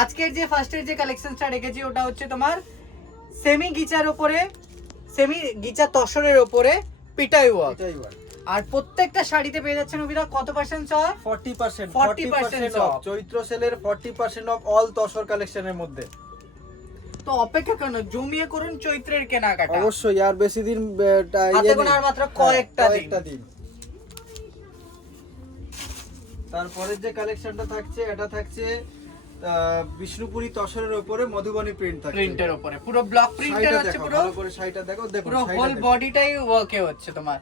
আজকের যে ফার্স্টের যে কালেকশনটা রেখেছি ওটা হচ্ছে তোমার সেমি গিচার উপরে, সেমি গিচা তসরের উপরে পিটাই ওয়ার্ক। আর প্রত্যেকটা শাড়িতে পেয়ে যাচ্ছেন অভিরা কত পার্সেন্ট ছাড়? 40% অফ। চৈত্র সেলের 40% অফ অল তসর কালেকশনের মধ্যে। তো অপেক্ষা কেন, জমিয়ে করুন চৈত্রের কেনাকাটা। অবশ্যই, আর বেশি দিন হাতে গোনার মাত্র কয়েকটা দিন। তারপরের যে কালেকশনটা থাকছে এটা থাকছে বিষ্ণুপুরি তসরের উপরে মধুবনী প্রিন্টের উপরে পুরো ব্লক প্রিন্টের হচ্ছে। পুরো ভালো করে শাড়িটা দেখো, পুরো হোল বডিটাই ওয়ার্কে হচ্ছে তোমার।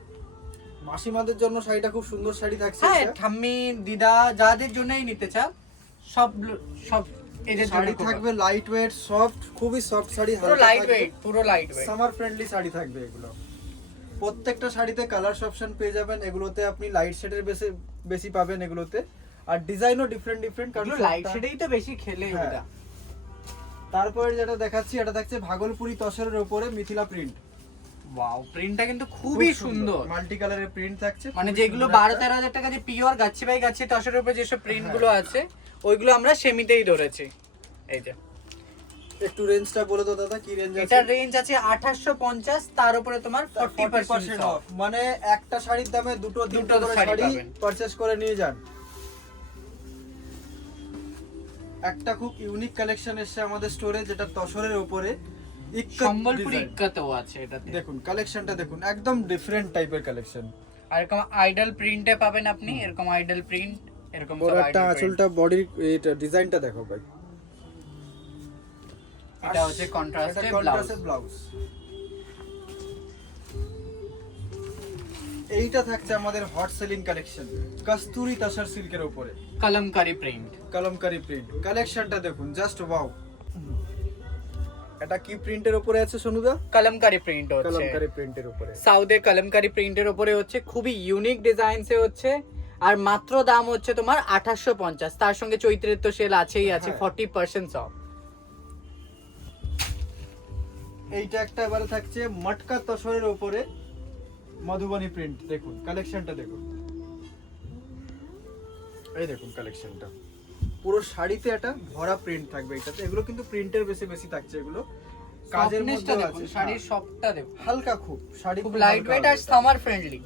মাসিমাদের জন্য শাড়িটা খুব সুন্দর শাড়ি থাকছে। হ্যাঁ, ঠাম্মি দিদা যাদের জন্যই নিতে চাও সব এদের শাড়ি থাকবে লাইট ওয়েট সফট, খুবই সফট শাড়ি, পুরো লাইট ওয়েট, পুরো light weight summer friendly sari থাকবে এগুলো। প্রত্যেকটা শাড়িতে কালার অপশন পেয়ে যাবেন, এগুলোতে আপনি লাইট শেডের বেশি পাবেন এগুলোতে, আর ডিজাইনও ডিফারেন্ট কারণ লাইট শেডেই তো বেশি খেলে এটা। তারপরে যেটা দেখাচ্ছি এটা থাকছে ভাগলপুরি তসরের উপরে মিথিলা প্রিন্ট। ওয়াও, প্রিন্টটা কিন্তু খুবই সুন্দর, মাল্টি কালারের প্রিন্ট থাকছে, মানে যেগুলো 12-13 হাজার টাকা দিয়ে পিওর গাচ্ছি বাই গাচ্ছি তসরের উপরে যেসব প্রিন্ট গুলো আছে ওইগুলো আমরা সেমিতেই ধরেছি। এই যে একটু রেঞ্জটা বলে দাও দাদা, কি রেঞ্জ আছে? এটা রেঞ্জ আছে 2850, তার উপরে তোমার 40% অফ। মানে একটা শাড়ির দামে দুটো শাড়ি পারচেজ করে নিয়ে যান। একটা খুব ইউনিক কালেকশন এসেছে আমাদের স্টোরে, যেটা তসরের উপরে সম্বলপুরি ইক্কাতেও আছে এটাতে। দেখুন কালেকশনটা দেখুন, একদম ডিফারেন্ট টাইপের কালেকশন। আর এরকম আইডল প্রিন্টে পাবেন আপনি, এরকম আইডল প্রিন্ট, এরকম সব বড়টা আঁচলটা বডির এটা ডিজাইনটা দেখো ভাই। এটা হচ্ছে কন্ট্রাস্টে ব্লাউজ। এইটা থাকছে আমাদের hot selling collection, kasuri tussar সিল্কের উপরে কলমকারী প্রিন্ট। কালেকশনটা দেখুন, জাস্ট ওয়াও। এটা কি প্রিন্টের উপরে আছে সোনুদা? কলমকারী প্রিন্ট হচ্ছে, কলমকারী প্রিন্টের উপরে, সাউথের কলমকারী প্রিন্টের উপরে হচ্ছে, খুবই ইউনিক ডিজাইনসে হচ্ছে। আর মাত্র দাম হচ্ছে তোমার 2850, তার সঙ্গে চৈত্রের তো সেল আছেই আছে, 40% অফ। এইটা একটা এবারে থাকছে মটকা তসরের উপরে মধুবনী প্রিন্ট। দেখুন কালেকশনটা দেখুন, এই দেখুন কালেকশনটা পুরো শাড়িতে একটা ভরা প্রিন্ট থাকবে এটাতে। এগুলো কিন্তু প্রিন্টের বেশি থাকছে, এগুলো কাজের মধ্যে আছে। শাড়ির সবটা দেখুন, হালকা খুব শাড়ি, খুব লাইট ওয়েট আর সামার ফ্রেন্ডলি।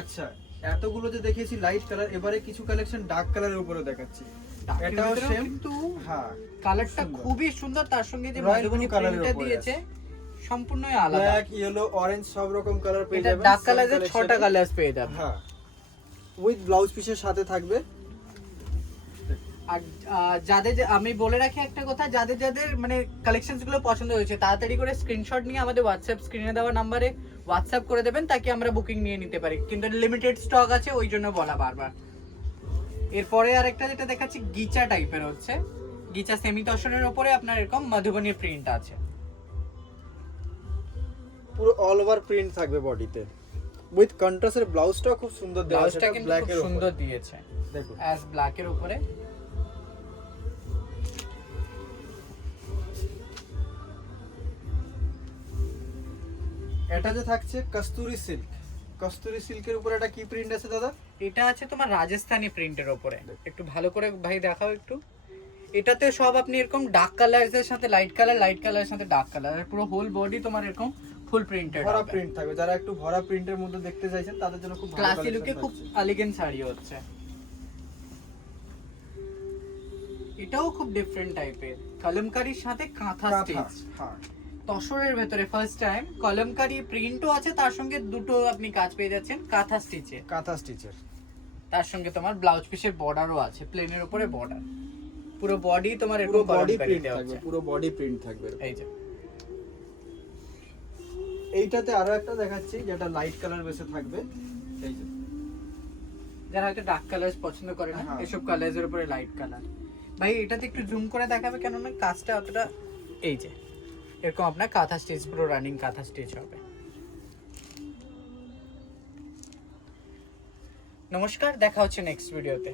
আচ্ছা, এতগুলো যে দেখিয়েছি লাইট কালার, এবারে কিছু কালেকশন ডার্ক কালারের উপরে দেখাচ্ছি। এটাও সেম, কিন্তু হ্যাঁ কালারটা খুবই সুন্দর, তার সঙ্গে যে মধুবনী প্রিন্টটা দিয়েছে সম্পূর্ণই আলাদা। ব্ল্যাক, ইয়েলো, অরেঞ্জ সব রকম কালার পেয়ে যাবেন। এটা ডার্ক কালারের 6টা কালার পেয়ে যাবেন। হ্যাঁ, উইথ ব্লাউজ পিসের সাথে থাকবে। আর যাদের আমি বলে রাখি একটা কথা, যাদের মানে কালেকশনস গুলো পছন্দ হয়েছে তাড়াতাড়ি করে স্ক্রিনশট নিয়ে আমাদের হোয়াটসঅ্যাপ স্ক্রিনে দেওয়া নম্বরে হোয়াটসঅ্যাপ করে দেবেন, তাকে আমরা বুকিং নিয়ে নিতে পারি, কিন্তু লিমিটেড স্টক আছে ওই জন্য বলা বারবার। এরপরে আরেকটা যেটা দেখাচ্ছি গিচা টাইপের হচ্ছে, গিচা সেমি তসরের উপরে আপনার এরকম মধুবনীর প্রিন্ট আছে, পুরো অল ওভার প্রিন্ট থাকবে বডিতে, উইথ কন্ট্রাস্টের ব্লাউজটা খুব সুন্দর দেওয়া আছে। ব্লাউজটা কিন্তু খুব সুন্দর দিয়েছে, দেখুন অ্যাশ ব্ল্যাক এর উপরে। এটা যে থাকছে কস্তুরি সিল্কের উপরে, এটা কি প্রিন্ট আছে দাদা? এটা আছে তোমার রাজস্থানি প্রিন্টের উপরে। একটু ভালো করে ভাই দেখাও একটু। এটাতে সব আপনি এরকম ডার্ক কালারের সাথে লাইট কালারের সাথে ডার্ক কালার, পুরো হোল বডি তোমার এরকম ফুল প্রিন্টেড ভরা প্রিন্ট থাকবে। যারা একটু ভরা প্রিন্টের মধ্যে দেখতে চাইছেন তাদের জন্য খুব ভালো ক্লাসি লুকে খুব এলিগেন্ট শাড়ি হচ্ছে। এটাও খুব ডিফারেন্ট টাইপের, কলমকারীর সাথে কাঁথা স্টিচ। হ্যাঁ, তসরের ভেতরে ফার্স্ট টাইম কলমকারী প্রিন্টও আছে, তার সঙ্গে দুটো আপনি কাজ পেয়ে যাচ্ছেন কাঁথা স্টিচের। তার সঙ্গে তোমার ব্লাউজ পিসের বর্ডারও আছে, প্লেনের উপরে বর্ডার, পুরো বডি তোমার এরকম কলমকারী থাকবে, পুরো বডি প্রিন্ট থাকবে। এই যে এইটাতে আরো একটা দেখাচ্ছি যেটা লাইট কালার বেসে থাকবে। এই যে যারা হয়তো ডার্ক কালার পছন্দ করে না, এসব কালারের উপরে লাইট কালার। ভাই এটাতে একটু জুম করে দেখাবে, কেননা কাজটা অতটা, এই যে এরকম আপনার কাঁথা স্টিচ, পুরো রানিং কাঁথা স্টিচ হবে। নমস্কার, দেখা হচ্ছে নেক্সট ভিডিওতে।